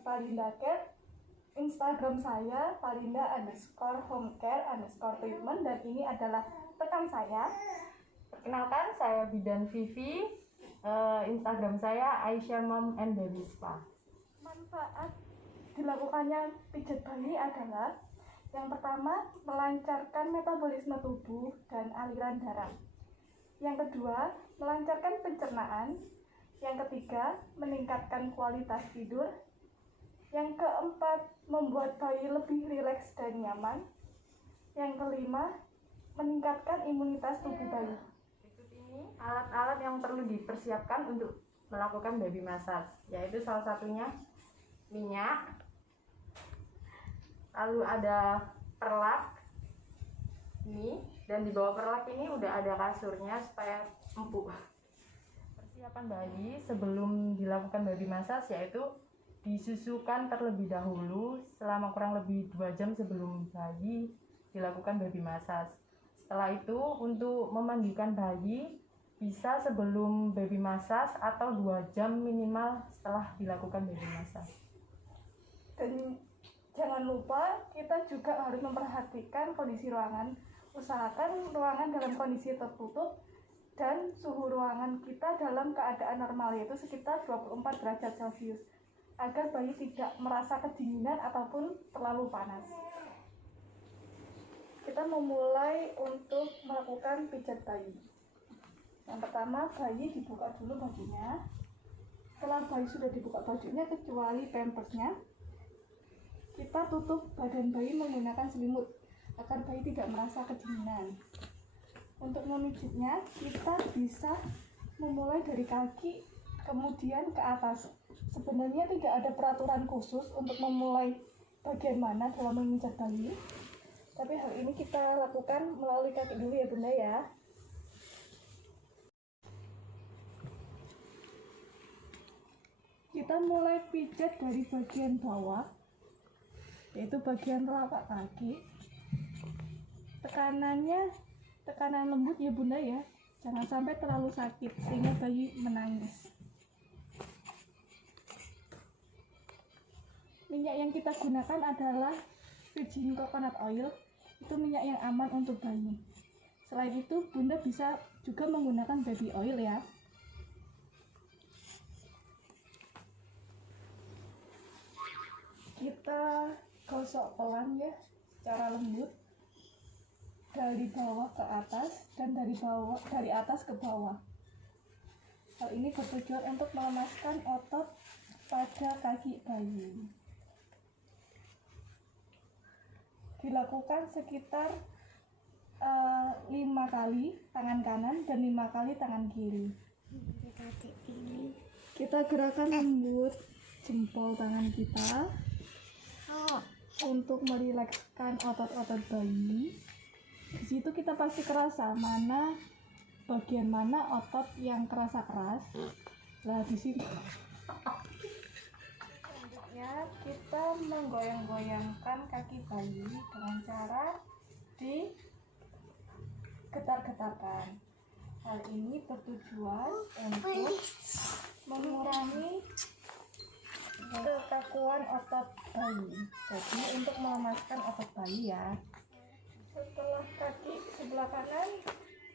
Palinda Care, Instagram saya palinda_homecare_treatment, dan ini adalah rekan saya. Perkenalkan, saya Bidan Vivi. Instagram saya Aisyah Mom and Baby Spa. Manfaat dilakukannya pijat bayi adalah yang pertama, melancarkan metabolisme tubuh dan aliran darah. Yang kedua, melancarkan pencernaan. Yang ketiga, meningkatkan kualitas tidur. Yang keempat, membuat bayi lebih rileks dan nyaman. Yang kelima, meningkatkan imunitas tubuh bayi. Berikut ini alat-alat yang perlu dipersiapkan untuk melakukan baby massage, yaitu salah satunya minyak, lalu ada perlak ini, dan di bawah perlak ini udah ada kasurnya supaya empuk. Persiapan bayi sebelum dilakukan baby massage yaitu disusukan terlebih dahulu selama kurang lebih 2 jam sebelum bayi dilakukan baby massage. Setelah itu untuk memandikan bayi bisa sebelum baby massage atau 2 jam minimal setelah dilakukan baby massage. Dan jangan lupa kita juga harus memperhatikan kondisi ruangan. Usahakan ruangan dalam kondisi tertutup dan suhu ruangan kita dalam keadaan normal, yaitu sekitar 24 derajat Celcius, agar bayi tidak merasa kedinginan ataupun terlalu panas. Kita memulai untuk melakukan pijat bayi. Yang pertama, bayi dibuka dulu bajunya. Setelah bayi sudah dibuka bajunya kecuali pampersnya, kita tutup badan bayi menggunakan selimut agar bayi tidak merasa kedinginan. Untuk memijitnya, kita bisa memulai dari kaki kemudian ke atas. Sebenarnya tidak ada peraturan khusus untuk memulai bagian mana dalam memijat bayi, tapi hal ini kita lakukan melalui kaki dulu ya Bunda ya. Kita mulai pijat dari bagian bawah, yaitu bagian telapak kaki. Tekanan lembut ya Bunda ya, jangan sampai terlalu sakit sehingga bayi menangis. Minyak yang kita gunakan adalah virgin coconut oil, itu minyak yang aman untuk bayi. Selain itu Bunda bisa juga menggunakan baby oil ya. Kita gosok pelan ya, secara lembut dari bawah ke atas dan dari atas ke bawah. Hal ini bertujuan untuk melemaskan otot pada kaki bayi. Dilakukan sekitar 5 kali tangan kanan dan 5 kali tangan kiri. Kita gerakan lembut jempol tangan kita untuk merilekskan otot-otot bayi. Di situ kita pasti kerasa bagian mana otot yang kerasa keras. Nah di sini selanjutnya kita menggoyang-goyangkan kaki bayi dengan cara digetar-getarkan. Hal ini bertujuan untuk mengurangi kekakuan otot bayi, jadi untuk melemaskan otot bayi ya. Setelah kaki sebelah kanan,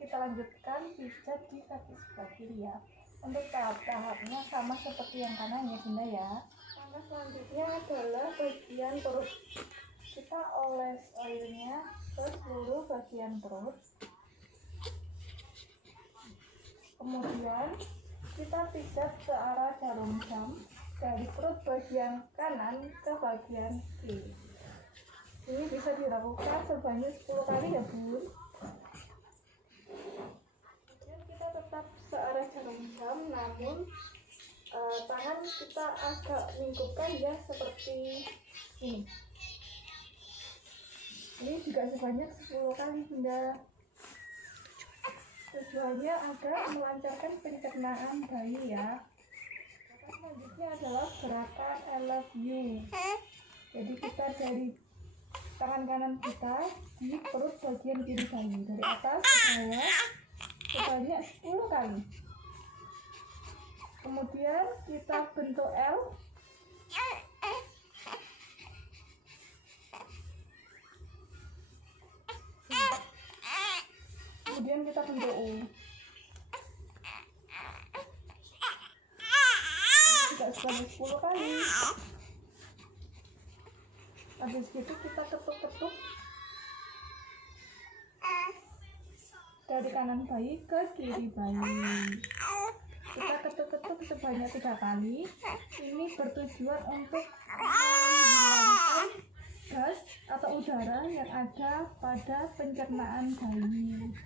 kita lanjutkan pijat di kaki sebelah kiri ya. Untuk tahap-tahapnya sama seperti yang kanan ya Bunda ya. Langkah selanjutnya adalah bagian perut. Kita oles oilnya ke seluruh bagian perut. Kemudian kita pijat ke arah jarum jam dari perut bagian kanan ke bagian kiri. Ini bisa dilakukan sebanyak 10 kali ya Bun. Kemudian kita tetap searah jarum jam, namun tangan kita agak lingkupkan ya, seperti ini. Ini juga sebanyak 10 kali Bunda. Tujuannya agar melancarkan pencernaan bayi ya. Selanjutnya adalah gerakan I love you. Jadi kita dari tangan kanan kita di perut bagian kiri bayi, dari atas ke bawah sebanyak 10 kali. Kemudian kita bentuk L Kemudian kita bentuk U. Juga sebanyak 10 kali. Habis itu kita ketuk-ketuk dari kanan bayi ke kiri bayi. Kita ketuk-ketuk sebanyak 3 kali. Ini bertujuan untuk menghilangkan gas atau udara yang ada pada pencernaan bayi.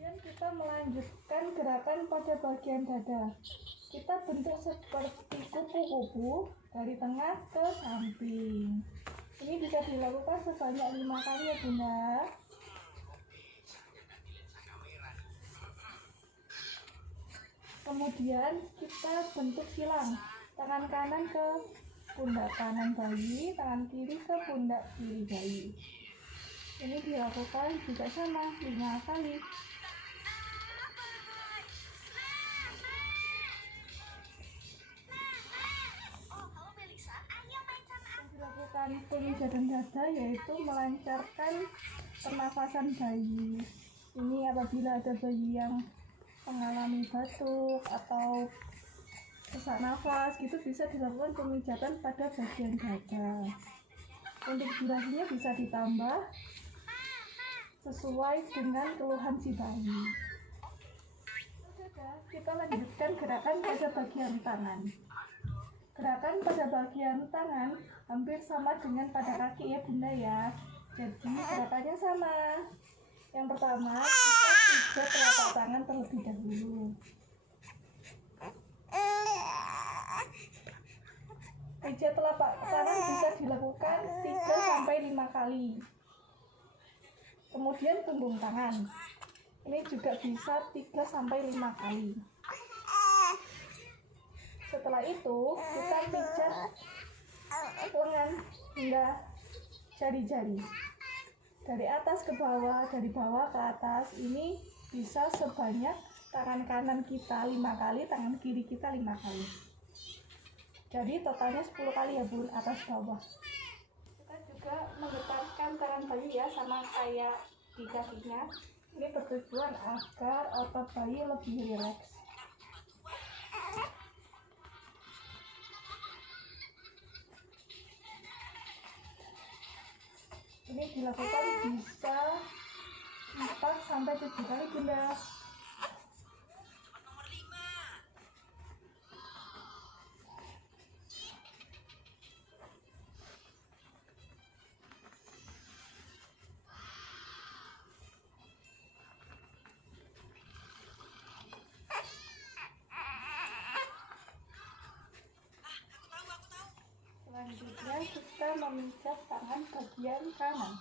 Kemudian kita melanjutkan gerakan pada bagian dada. Kita bentuk seperti kupu-kupu dari tengah ke samping. Ini bisa dilakukan sebanyak 5 kali ya Bunda. Kemudian kita bentuk silang. Tangan kanan ke pundak kanan bayi, tangan kiri ke pundak kiri bayi. Ini dilakukan juga sama 5 kali. Dilakukan pemijahan dada yaitu melancarkan pernafasan bayi. Ini apabila ada bayi yang mengalami batuk atau sesak nafas gitu, bisa dilakukan pemijatan pada bagian dada. Untuk durasinya bisa ditambah sesuai dengan keluhan si bayi. Sudah, kita lanjutkan gerakan pada bagian tangan. Gerakan pada bagian tangan hampir sama dengan pada kaki ya Bunda ya. Jadi gerakannya sama. Yang pertama, kita pijat telapak tangan terlebih dahulu. Pijat telapak tangan bisa dilakukan 3-5 kali. Kemudian punggung tangan. Ini juga bisa 3-5 kali. Setelah itu, kita pijat lengan hingga jari-jari. Dari atas ke bawah, dari bawah ke atas. Ini bisa sebanyak tangan kanan kita 5 kali, tangan kiri kita 5 kali. Jadi totalnya 10 kali ya Bun, atas bawah. Kita juga menggetarkan tangan bayi ya, sama kayak di kakinya. Ini bertujuan agar otot bayi lebih rileks. Ini dilakukan bisa 4-7 kali Bunda. Selanjutnya kita memijat tangan bagian kanan.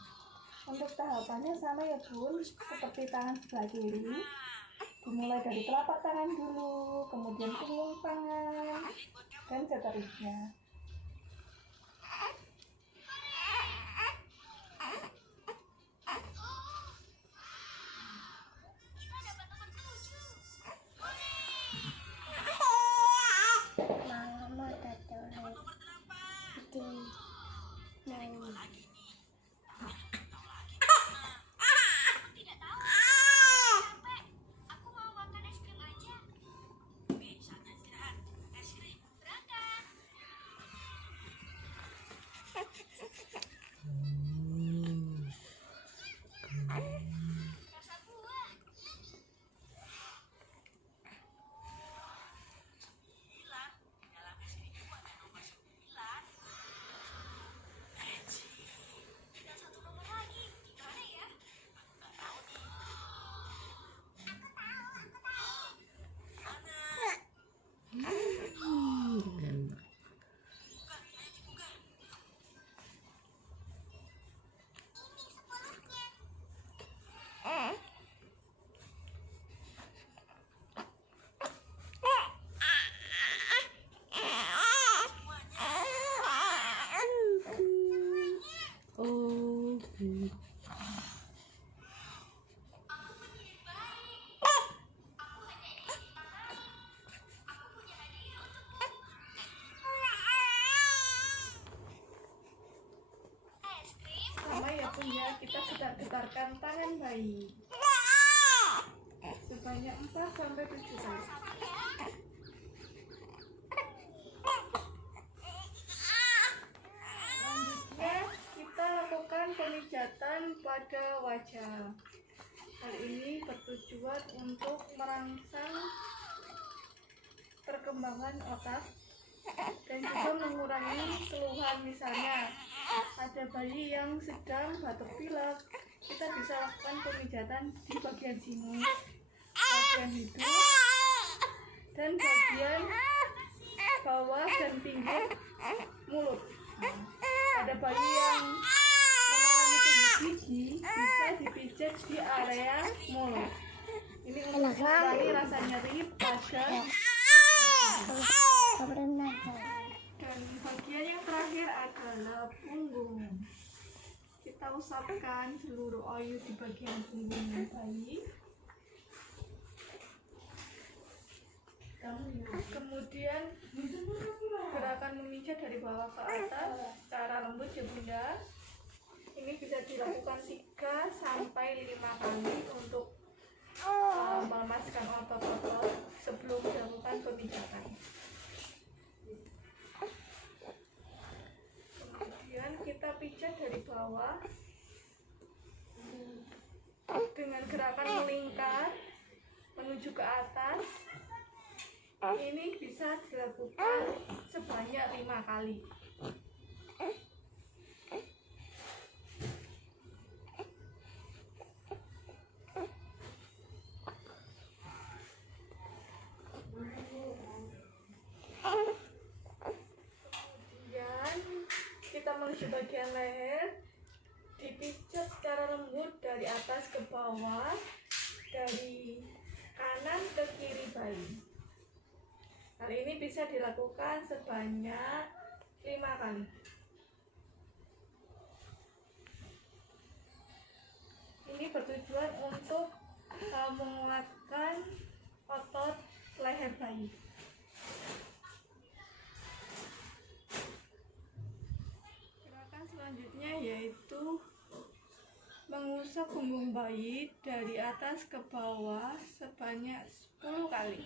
Untuk tahapannya sama ya Bun, seperti tangan sebelah kiri. Dimulai dari telapak tangan dulu, kemudian punggung tangan, dan seterusnya. gerakan tangan bayi sebanyak 4-7 kali. Selanjutnya kita lakukan pemijatan pada wajah. Hal ini bertujuan untuk merangsang perkembangan otak dan juga mengurangi keluhan. Misalnya ada bayi yang sedang batuk pilek, kita bisa lakukan pemijatan di bagian sini, bagian hidung, dan bagian bawah dan pinggir mulut. Ada bayi yang mengalami tumbuh gigi, bisa dipijat di area mulut. Ini untuk mengurangi rasa nyeri pada. Dan bagian yang terakhir adalah punggung. Kita usapkan seluruh oil di bagian punggung bayi. Kemudian gerakan memijat dari bawah ke atas secara lembut ya Bunda. Ini bisa dilakukan 3-5 kali untuk melemaskan otot-otot sebelum dilakukan pemijatan. Kemudian kita pijat dari bawah dengan gerakan melingkar menuju ke atas. Ini bisa dilakukan sebanyak 5 kali. Kemudian kita menuju bagian leher, dipijat secara lembut dari atas ke bawah, dari kanan ke kiri bayi. Hal ini bisa dilakukan sebanyak 5 kali. Ini bertujuan untuk menguatkan otot leher bayi. Gerakan selanjutnya yaitu mengusap punggung bayi dari atas ke bawah sebanyak 10 kali.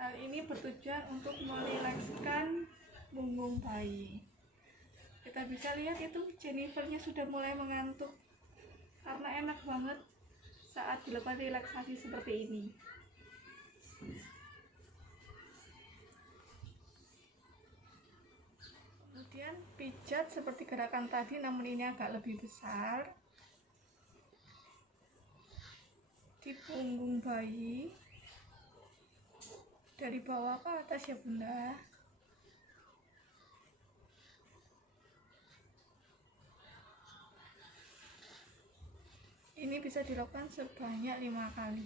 Hal ini bertujuan untuk merilekskan punggung bayi. Kita bisa lihat itu Jennifernya sudah mulai mengantuk karena enak banget saat dilakukan relaksasi seperti ini. Kemudian pijat seperti gerakan tadi, namun ini agak lebih besar di punggung bayi dari bawah ke atas ya Bunda. Ini bisa dilakukan sebanyak 5 kali.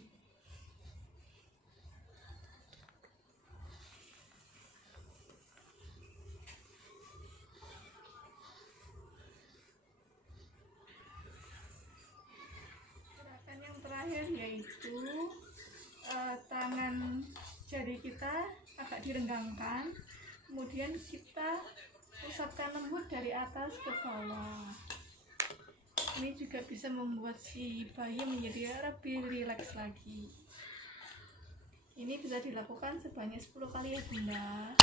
Gerakan yang terakhir yaitu tangan jari kita agak direnggangkan, kemudian kita usapkan lembut dari atas ke bawah. Ini juga bisa membuat si bayi menjadi lebih rileks lagi. Ini bisa dilakukan sebanyak 10 kali ya Bunda.